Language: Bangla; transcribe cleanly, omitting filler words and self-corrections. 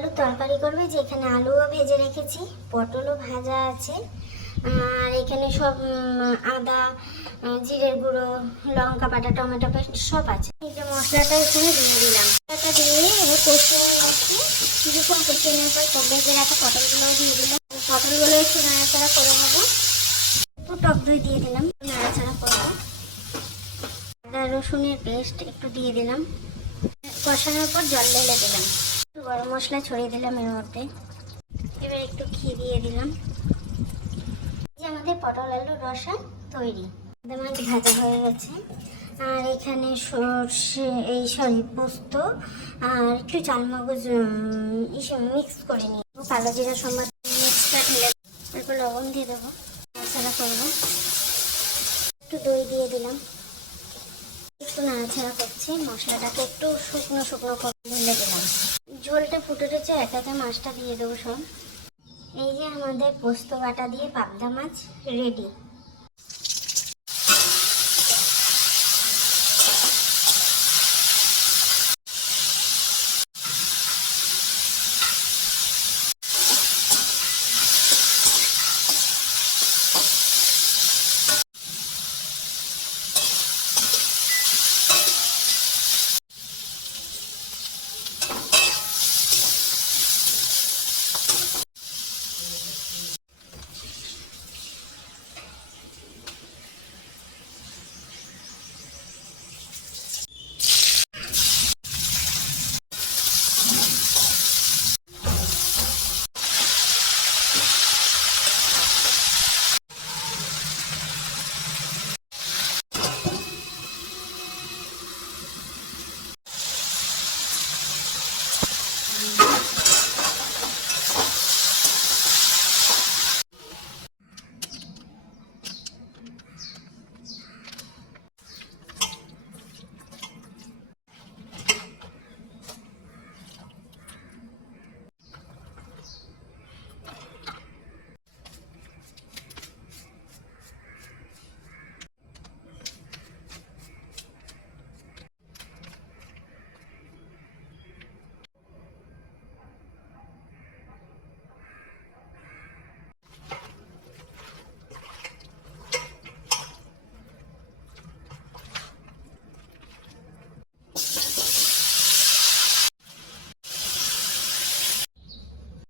আলুর তরকারি করবে, যে এখানে আলুও ভেজে রেখেছি, পটলও ভাজা আছে, আর এখানে সব আদা, জিরের গুঁড়ো, লঙ্কা বাটা, টমেটো পেস্ট সব আছে। এই যে মশলাটা এখানে দিয়ে দিলাম, মশলাটা দিয়ে এবার কষিয়ে নিচ্ছি। কিছুক্ষণ কষিয়ে নেওয়ার পর সব ভেজে রাখা পটলগুলোও দিয়ে দিলাম। পটলগুলো একটু নাড়াচাড়া করে নেবো। একটু টক দই দিয়ে দিলাম, নাড়াচাড়া করবো। আদা রসুনের পেস্ট একটু দিয়ে দিলাম, কষানোর পর জল ঢেলে দিলাম, একটু গরম মশলা ছড়িয়ে দিলাম এর মধ্যে। এবার একটু ঘি দিয়ে দিলাম। যে আমাদের পটল আলুর রসা তৈরি। মাছ ভাজা হয়ে গেছে, আর এখানে সর্ষে পোস্ত আর একটু চালমগজ মিক্স করে নিই, কালো জিরা সম্বাদ মিক্সটা ঢেলে তারপর লবণ দিয়ে দেবো, নাড়াচাড়া করবো। একটু দই দিয়ে দিলাম, একটু নাড়াচাড়া করছি। মশলাটাকে একটু শুকনো শুকনো করে ঢেলে দিলাম। ঝোলটা ফুটে উঠেছে, একে একে মাছটা দিয়ে দেবো সব। এই যে আমাদের পোস্ত বাটা দিয়ে পাবদা মাছ রেডি।